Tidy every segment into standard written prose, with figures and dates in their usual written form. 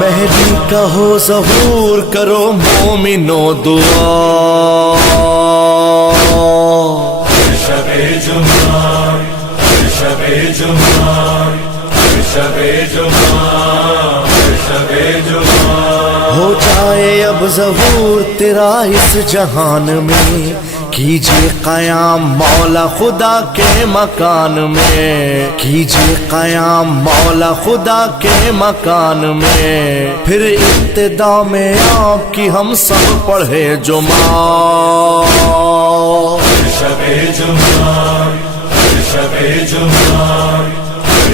مہدی کا ہو ظہور کرو مومنو دعا شب جمعہ شب جمعہ شب جمعہ شب جمعہ ہو جائے اب ظہور تیرا اس جہان میں کیجئے قیام مولا خدا کے مکان میں کیجئے قیام مولا خدا کے مکان میں پھر ابتدا میں آپ کی ہم سب پڑھے جمعہ شب جمعہ شب جمعہ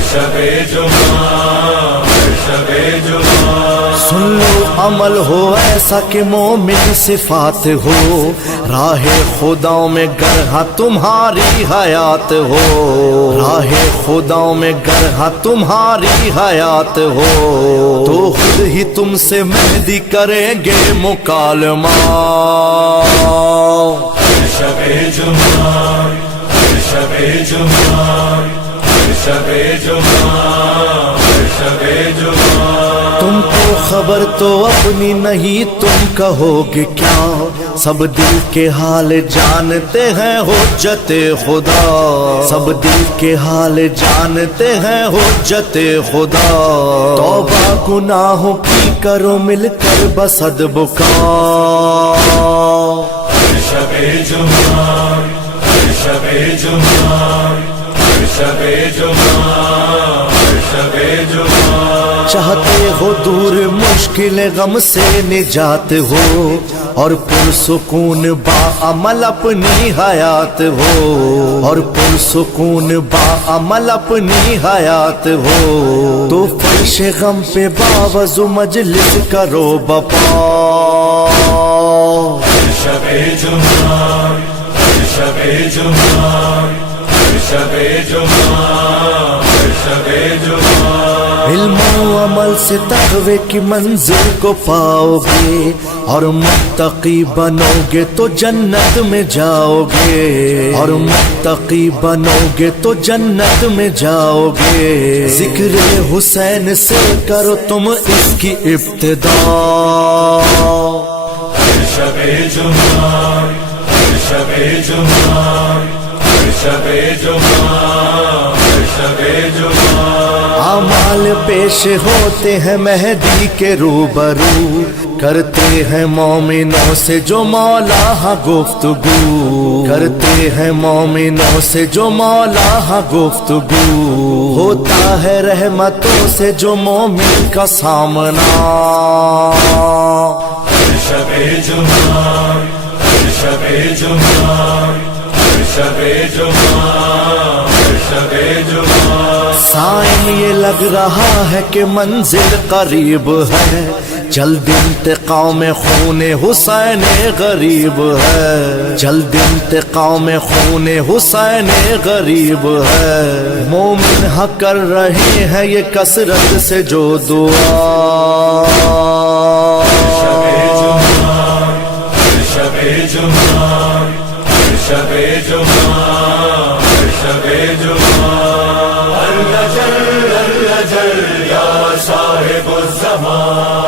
شب جمعہ شب جمعہ سن لو عمل ہو ایسا کہ مومن صفات ہو راہ خداؤں میں گرہا تمہاری حیات ہو راہ خداؤں میں گرہا تمہاری حیات ہو تو خود ہی تم سے مہدی کریں گے مکالمہ شب جمعہ شب جمعہ شب جمعہ شب جمعہ تم کو خبر تو اپنی نہیں تم کہو گے کیا سب دل کے حال جانتے ہیں حجت خدا سب دل کے حال جانتے ہیں حجت خدا توبہ گناہوں کی کرو مل کر بصد بکا شب جمعہ شب جمعہ شب جمعہ شب جمعہ چاہتے ہو دور مشکل غم سے نجات ہو اور پرسکون باعمل اپنی حیات ہو اور پرسکون باعمل اپنی حیات ہو تو فرش غم پہ باوضو مجلس کرو بپا شب جمعہ شب جمعہ شب جمعہ شب جمعہ علم و عمل سے تقوی کی منزل کو پاؤ گے اور متقی بنو گے تو جنت میں جاؤ گے اور متقی بنو گے تو جنت میں جاؤ گے ذکر حسین سے کرو تم اس کی ابتدا شب جمعہ شب جمعہ شب جمعہ شب جمعہ اعمال پیش ہوتے ہیں مہدی کے روبرو کرتے ہیں مومنوں سے جو مولا ہاں گفتگو کرتے ہیں مومنوں سے جو مولا ہاں گفتگو ہوتا ہے رحمتوں سے جو مومن کا سامنا شب جمعہ شب جمعہ شب جمعہ شب جمعہ سائن یہ لگ رہا ہے کہ منزل قریب ہے جلد انتقام خون حسین غریب ہے جلد انتقام خون حسین غریب ہے مومن ہاں کر رہے ہیں یہ کثرت سے جو دعا شب جمعہ شب جمعہ شب جمعہ شب جمعہ اللہ جل یا صاحب الزمان